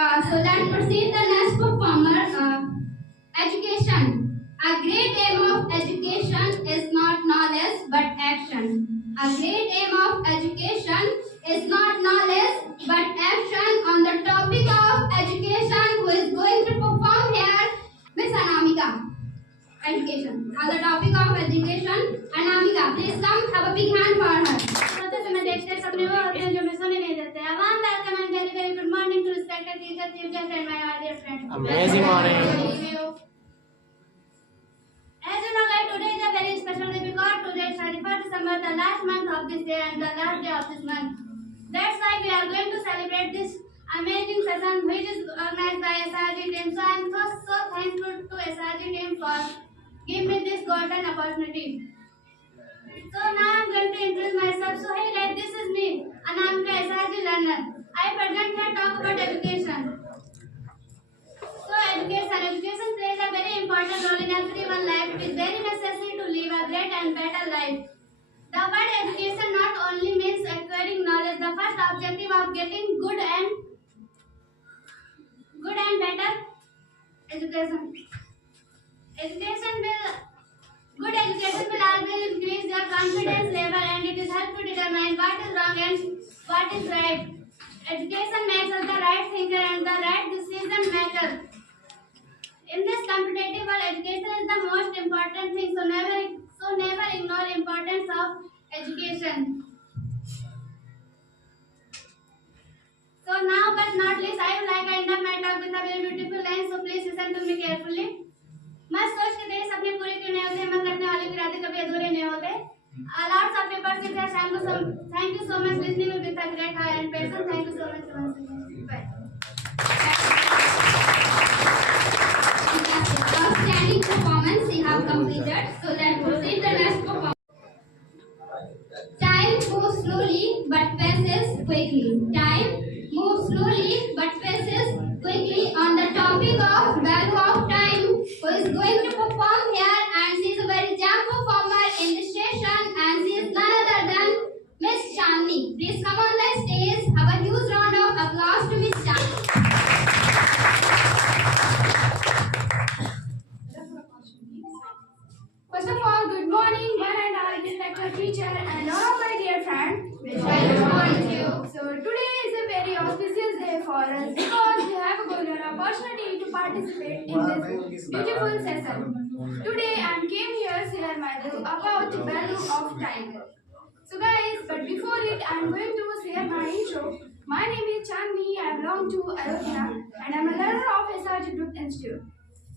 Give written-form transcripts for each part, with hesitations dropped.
So let's proceed the next performer. Education. A great aim of education is not knowledge but action. A great aim of education is not knowledge but action. On the topic of education, who is going to perform here? Miss Anamika. Education. On the topic of education, Anamika, please come. Have a big hand for her. समय देखते सबने वो होते हैं जो मैं सुने नहीं देते हैं warm welcome and very very good morning to respected teachers, chief guests and my dear friends. Amazing morning. As you know guys, today is a very special day because today is 31st December, the last month of this year and the last day of this month. That's why we are going to celebrate this amazing session which is organized by SRG team. So I am so thankful to SRG team for giving me this golden opportunity. So now I am going to introduce myself. So hey guys, this is me, Anamika SRG learner. I present here talk about education. So education plays a very important role in everyone's life. It is very necessary to live a great and better life. The word education not only means acquiring knowledge. The first objective of getting good and better education. Good education will always increase your confidence level and it is help to determine what is wrong and what is right. Education makes us the right thinker and the right decision maker. In this competitive world, education is the most important thing. So never ignore importance of education. So now but not least, I would like to end up my talk with a very beautiful line. So please listen to me carefully. मत सोच के तेरे सपने पूरे क्यों नहीं होते, मत करने वाले इरादे कभी अधूरे नहीं होते. Lots of people say thank you so much listening with a great heart and passion. Thank you so much. Bye. Outstanding performance you have completed. So let's proceed the next performance. Time moves slowly but passes quickly. Time moves slowly but passes quickly. On the topic of value of time, who is going to perform here, and she is a very jam performer in this session, and she is none other than Miss Chandni. Please come on the stage. Have a huge round of applause to Miss Chandni. First of all, good morning, one and all, respected teacher and all of my dear friends. So today is a very auspicious day for us because we have a golden opportunity to participate in this beautiful session. Today I came here to share my view about the value of time. So guys, but before it, I am going to share my intro. My name is Chandni. I belong to Ayodhya and I am a learner of SRG Group Institute.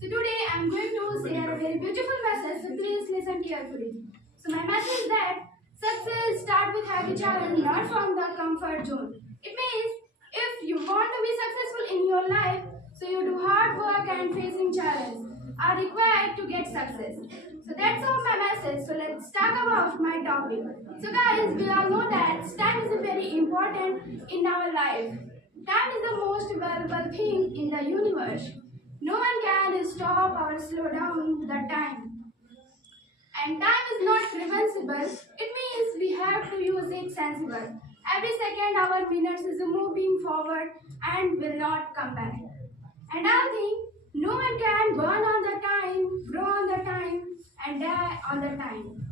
So today I am going to share a very beautiful message, so please listen carefully. So my message is that success starts with having challenge, not from the comfort zone. It means if you want to be successful in your life, so you do hard work and facing challenge are required to get success. So that's all my message. So let's talk about my topic. So guys, we all know that time is very important in our life. Time is the most valuable thing in the universe. No one can stop or slow down the time. And time is not reversible. It means we have to use it sensible. Every second our minutes is moving forward and will not come back. And I think no one can burn on the time, grow on the time, and die on the time.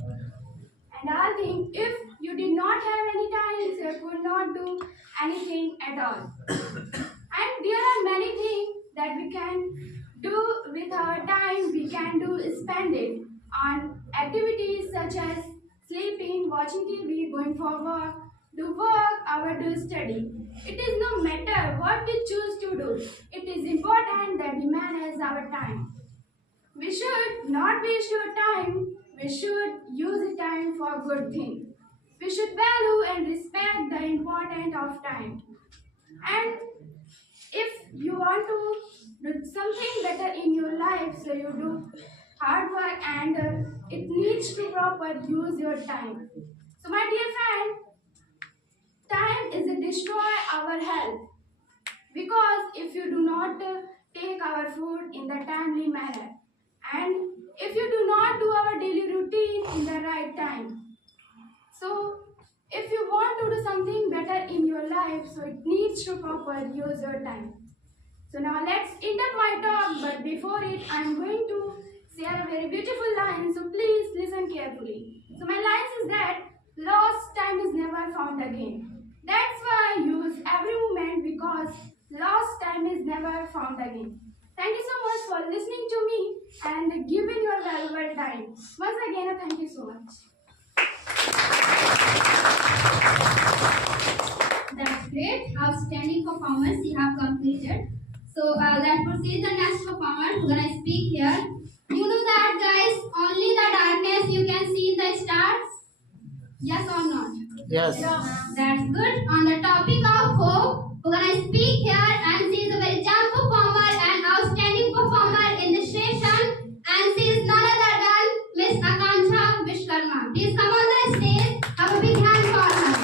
And I think if you did not have any time, you could not do anything at all. And there are many things that we can do with our time. We can spend it on activities such as sleeping, watching TV, going for work, do work, or do study. It is no matter what we choose to do. It is important that we manage our time. We should not waste your time. We should use the time for good things. We should value and respect the importance of time. And if you want to do something better in your life, so you do hard work and it needs to proper use your time. So my dear friend, time is a destroy our health because if you do not take our food in the timely manner and if you do not do our daily routine in the right time, so if you want to do something better in your life, so it needs to proper use your time. So now let's end up my talk, but before it, I'm going to share a very beautiful line, so please listen carefully. So my line is that lost time is never found again. That's why I use every moment because lost time is never found again. Thank you so much for listening to me and giving your valuable time. Once again, thank you so much. That's great. Outstanding performance you have completed. So let's proceed the next performer who gonna speak here. You know that guys, only the darkness you can see the stars. Yes or not? Yes. That's good. On the topic of hope, we're gonna speak here and she is a very young performer and outstanding performer in this session and she is none other than Miss Akanksha Vishkarma. Please come on the stage. Have a big hand for her.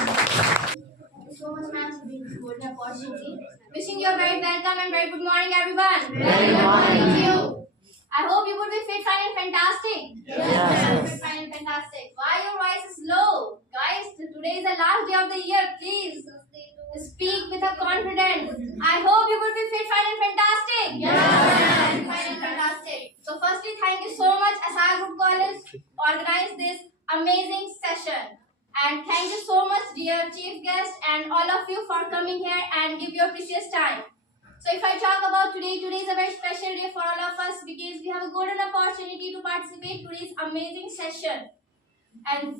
Thank you so much, ma'am, for being given the opportunity. Wishing you a very welcome and very good morning, everyone. Very good morning to you. I hope you would be fit, fine, and fantastic. Yes. Fit, fine, and fantastic. Why your voice is low? Guys, today is the last day of the year. Please speak with a confidence. I hope you would be fit, fine, and fantastic. Fit, fine, and fantastic. So firstly, thank you so much, SR Group College, organized this amazing session. And thank you so much, dear chief guest, and all of you for coming here and give your precious time. So if I talk about today, today is a very special day for all of us because we have a golden opportunity to participate in today's amazing session. And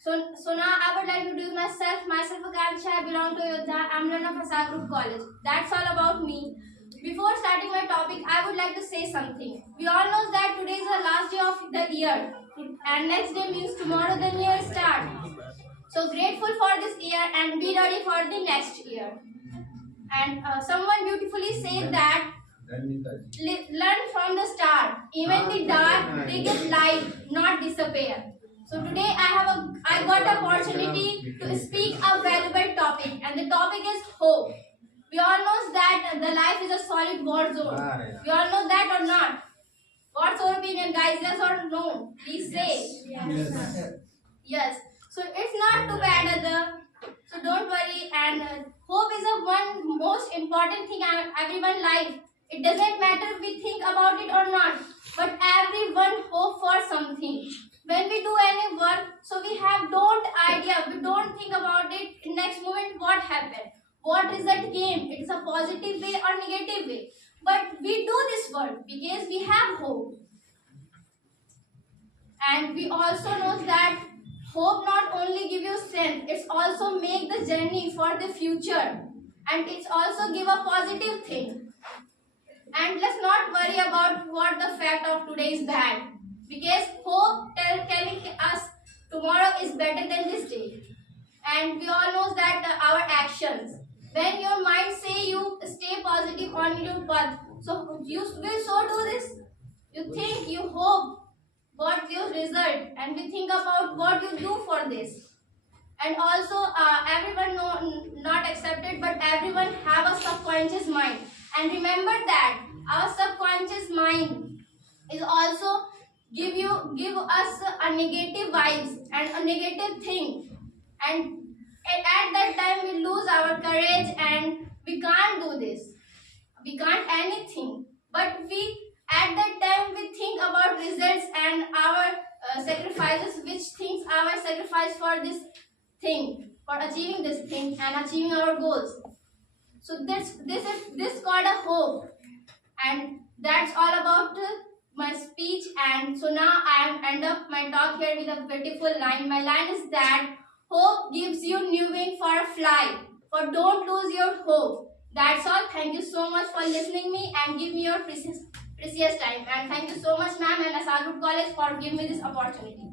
so now I would like to introduce myself. Myself Akanksha, I belong to Ayodhya. I'm learner of Asar Group College. That's all about me. Before starting my topic, I would like to say something. We all know that today is the last day of the year, and next day means tomorrow the new year starts. So grateful for this year and be ready for the next year. And someone beautifully said that learn from the start. Even the dark, they get light, not disappear. So today I got the opportunity to speak a valuable topic, and the topic is hope. We all know that the life is a solid war zone. We all know that or not? What's your opinion, guys? Yes or no? Please say. Yes. So it's not too bad, so don't worry. And hope is a one most important thing in everyone's life. It doesn't matter if we think about it or not, but everyone hope for something. When we do any work, so we have don't idea, we don't think about it in next moment what happened, what result came. It's a positive way or negative way. But we do this work because we have hope. And we also know that hope not only give you strength, it's also make the journey for the future, and it's also give a positive thing. And let's not worry about what the fact of today is bad, because hope telling us tomorrow is better than this day. And we all know that our actions, when your mind say you stay positive on your path, so you will so do this. You think, you hope what your result, and we think about what you do for this. And also everyone not accepted, but everyone have a subconscious mind. And remember that our subconscious mind is also give us a negative vibes and a negative thing. And at that time we lose our courage and we can't do this. We can't anything. But at that time we think about results and our sacrifices, which things our sacrifice for this thing, for achieving this thing and achieving our goals. So this called a hope. And that's all about my speech. And so now I end up my talk here with a beautiful line. My line is that hope gives you new wing for a fly, for don't lose your hope. That's all. Thank you so much for listening me and give me your precious time. And thank you so much, ma'am, and Asar Group College for giving me this opportunity.